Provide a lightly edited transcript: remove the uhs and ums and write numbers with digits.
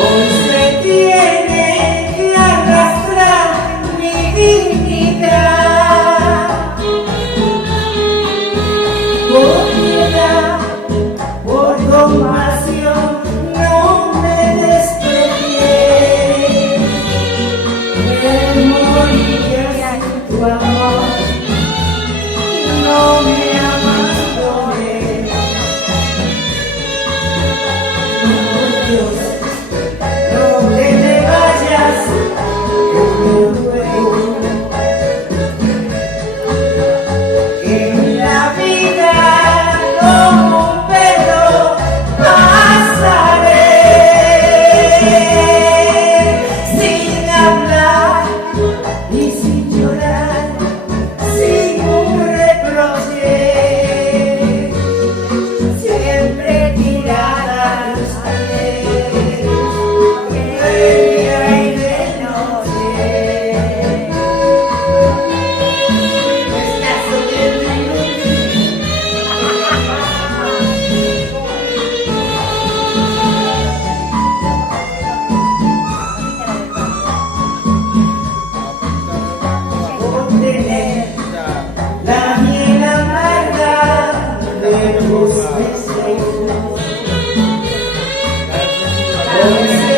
Hoy se tiene que arrastrar mi dignidad. Por piedad, por compasión, no me desprecies. Me moriré sin tu amor, no me abandones. Oh Dios, no te me vayas, que me ruego. En la vida como un perro pasaré, sin hablar y sin llorar, sin un reproche, siempre tirada a los pies, de día y de noche. Me estás oyendo, por tener la miel amarga de tus besos. Hoy se